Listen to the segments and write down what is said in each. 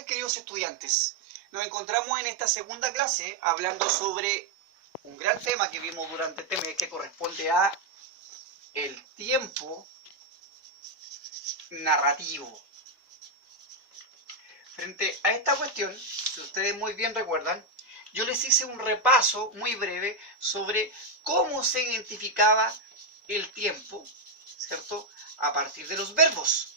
tardes, queridos estudiantes. Nos encontramos en esta segunda clase hablando sobre un gran tema que vimos durante este mes que corresponde a el tiempo narrativo. Frente a esta cuestión, si ustedes muy bien recuerdan, yo les hice un repaso muy breve sobre cómo se identificaba el tiempo, ¿cierto?, a partir de los verbos,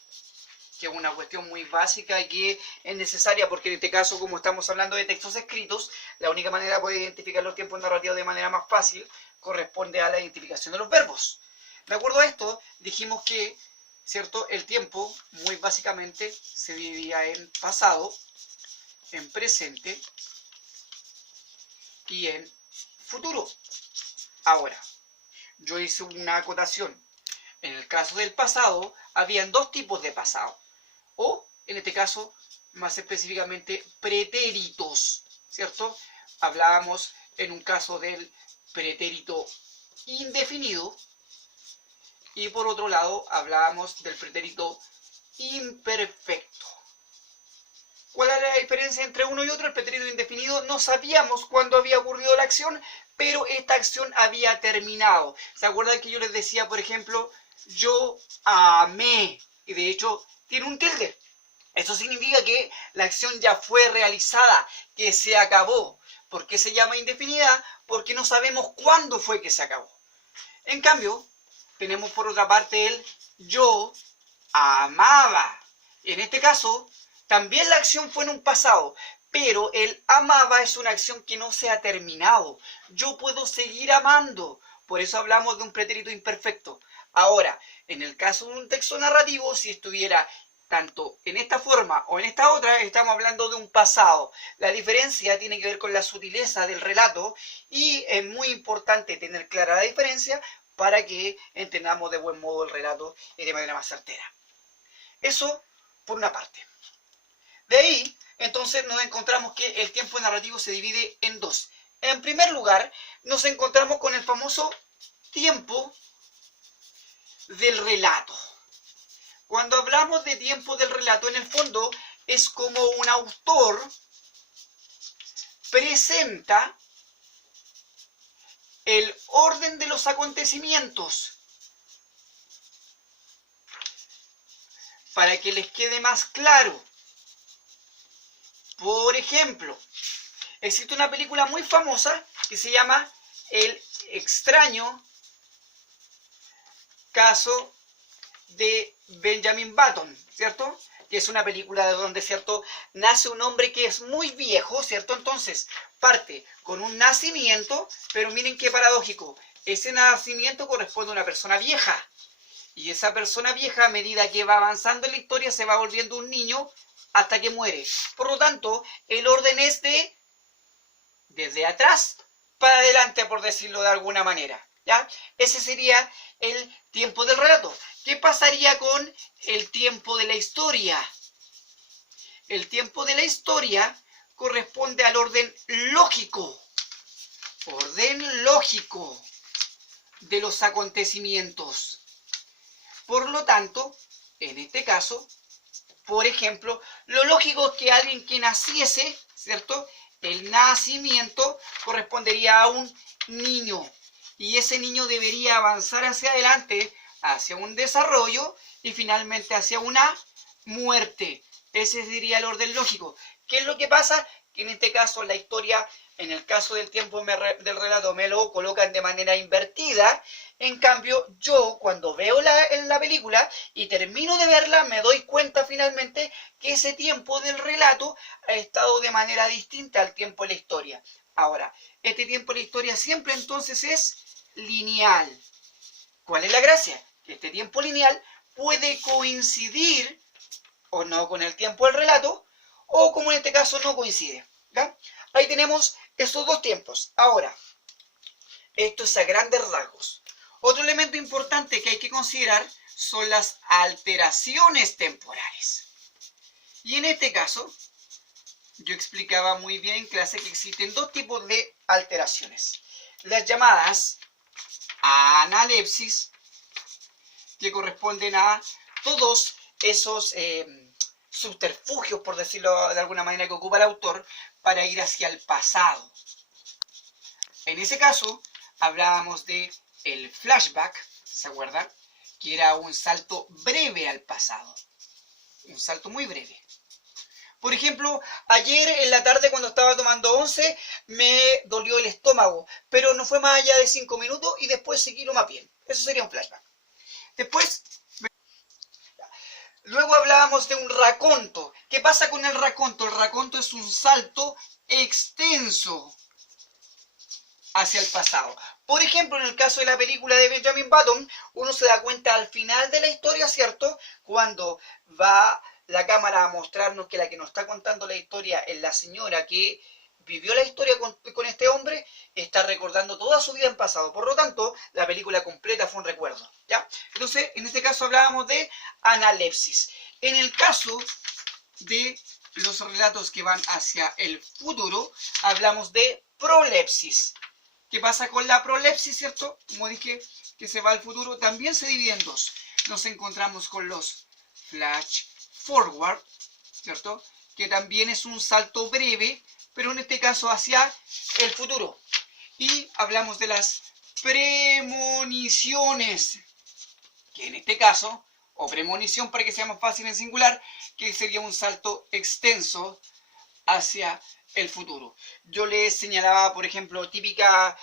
que es una cuestión muy básica y que es necesaria porque en este caso, como estamos hablando de textos escritos, la única manera de poder identificar los tiempos narrativos de manera más fácil corresponde a la identificación de los verbos. De acuerdo a esto, dijimos que, ¿cierto?, el tiempo muy básicamente se dividía en pasado, en presente y en futuro. Ahora, yo hice una acotación. En el caso del pasado, habían dos tipos de pasado. O, en este caso, más específicamente, pretéritos, ¿cierto? Hablábamos en un caso del pretérito indefinido y por otro lado hablábamos del pretérito imperfecto. ¿Cuál era la diferencia entre uno y otro? El pretérito indefinido no sabíamos cuándo había ocurrido la acción, pero esta acción había terminado. ¿Se acuerdan que yo les decía, por ejemplo, yo amé? Y de hecho tiene un tilde. Eso significa que la acción ya fue realizada, que se acabó. ¿Por qué se llama indefinida? Porque no sabemos cuándo fue que se acabó. En cambio, tenemos por otra parte el yo amaba. En este caso, también la acción fue en un pasado, pero el amaba es una acción que no se ha terminado. Yo puedo seguir amando. Por eso hablamos de un pretérito imperfecto. Ahora, en el caso de un texto narrativo, si estuviera tanto en esta forma o en esta otra, estamos hablando de un pasado. La diferencia tiene que ver con la sutileza del relato y es muy importante tener clara la diferencia para que entendamos de buen modo el relato y de manera más certera. Eso por una parte. De ahí, entonces, nos encontramos que el tiempo narrativo se divide en dos. En primer lugar, nos encontramos con el famoso tiempo del relato. Cuando hablamos de tiempo del relato, en el fondo, es como un autor presenta el orden de los acontecimientos para que les quede más claro. Por ejemplo, existe una película muy famosa que se llama El extraño caso de Benjamin Button, ¿cierto? Que es una película de donde, ¿cierto?, nace un hombre que es muy viejo, ¿cierto? Entonces, parte con un nacimiento, pero miren qué paradójico. Ese nacimiento corresponde a una persona vieja. Y esa persona vieja, a medida que va avanzando en la historia, se va volviendo un niño hasta que muere. Por lo tanto, el orden es desde atrás para adelante, por decirlo de alguna manera, ¿ya? Ese sería el tiempo del relato. ¿Qué pasaría con el tiempo de la historia? El tiempo de la historia corresponde al orden lógico. Orden lógico de los acontecimientos. Por lo tanto, en este caso, por ejemplo, lo lógico es que alguien que naciese, ¿cierto?, el nacimiento correspondería a un niño. Y ese niño debería avanzar hacia adelante, hacia un desarrollo y finalmente hacia una muerte. Ese sería el orden lógico. ¿Qué es lo que pasa? Que en este caso la historia, en el caso del tiempo del relato, me lo colocan de manera invertida. En cambio, yo cuando veo la película y termino de verla, me doy cuenta finalmente que ese tiempo del relato ha estado de manera distinta al tiempo de la historia. Ahora, este tiempo de la historia siempre entonces es lineal. ¿Cuál es la gracia? Que este tiempo lineal puede coincidir o no con el tiempo del relato, o como en este caso no coincide, ¿ya? Ahí tenemos estos dos tiempos. Ahora, esto es a grandes rasgos. Otro elemento importante que hay que considerar son las alteraciones temporales. Y en este caso, yo explicaba muy bien en clase que existen dos tipos de alteraciones. Las llamadas analepsis, que corresponden a todos esos subterfugios, por decirlo de alguna manera, que ocupa el autor para ir hacia el pasado. En ese caso, hablábamos de el flashback, ¿se acuerdan? Que era un salto breve al pasado. Un salto muy breve. Por ejemplo, ayer en la tarde cuando estaba tomando once me dolió el estómago, pero no fue más allá de 5 minutos y después seguí lo más bien. Eso sería un flashback. Después, luego hablábamos de un raconto. ¿Qué pasa con el raconto? El raconto es un salto extenso hacia el pasado. Por ejemplo, en el caso de la película de Benjamin Button, uno se da cuenta al final de la historia, ¿cierto? Cuando va la cámara a mostrarnos que la que nos está contando la historia es la señora que vivió la historia con este hombre, está recordando toda su vida en pasado. Por lo tanto, la película completa fue un recuerdo, ¿ya? Entonces, en este caso hablábamos de analepsis. En el caso de los relatos que van hacia el futuro, hablamos de prolepsis. ¿Qué pasa con la prolepsis, cierto? Como dije, que se va al futuro, también se divide en dos. Nos encontramos con los flash forward, ¿cierto? Que también es un salto breve, pero en este caso hacia el futuro. Y hablamos de las premoniciones, que en este caso, o premonición para que sea más fácil en singular, que sería un salto extenso hacia el futuro. Yo les señalaba, por ejemplo, típica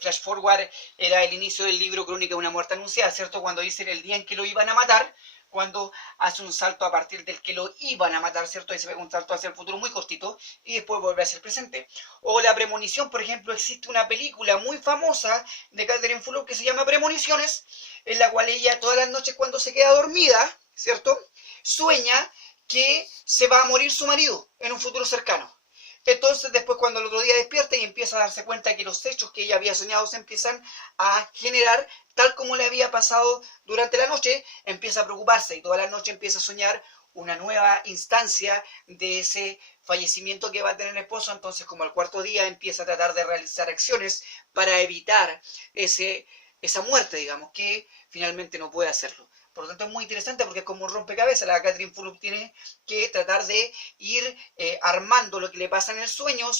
flash forward era el inicio del libro Crónica de una muerte anunciada, ¿cierto? Cuando dicen el día en que lo iban a matar, cuando hace un salto a partir del que lo iban a matar, ¿cierto? Ahí se ve un salto hacia el futuro muy cortito y después vuelve hacia el presente. O la premonición, por ejemplo, existe una película muy famosa de Catherine Fulop que se llama Premoniciones, en la cual ella todas las noches cuando se queda dormida, ¿cierto? Sueña que se va a morir su marido en un futuro cercano. Entonces después cuando el otro día despierta y empieza a darse cuenta que los hechos que ella había soñado se empiezan a generar tal como le había pasado durante la noche, empieza a preocuparse y toda la noche empieza a soñar una nueva instancia de ese fallecimiento que va a tener el esposo. Entonces como al cuarto día empieza a tratar de realizar acciones para evitar esa muerte, digamos, que finalmente no puede hacerlo. Por lo tanto es muy interesante porque es como un rompecabezas. La Catherine Fulop tiene que tratar de ir armando lo que le pasa en el sueño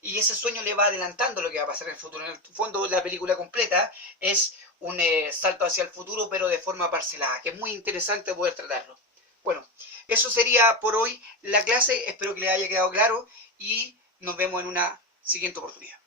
y ese sueño le va adelantando lo que va a pasar en el futuro. En el fondo la película completa es un salto hacia el futuro pero de forma parcelada, que es muy interesante poder tratarlo. Bueno, eso sería por hoy la clase. Espero que les haya quedado claro y nos vemos en una siguiente oportunidad.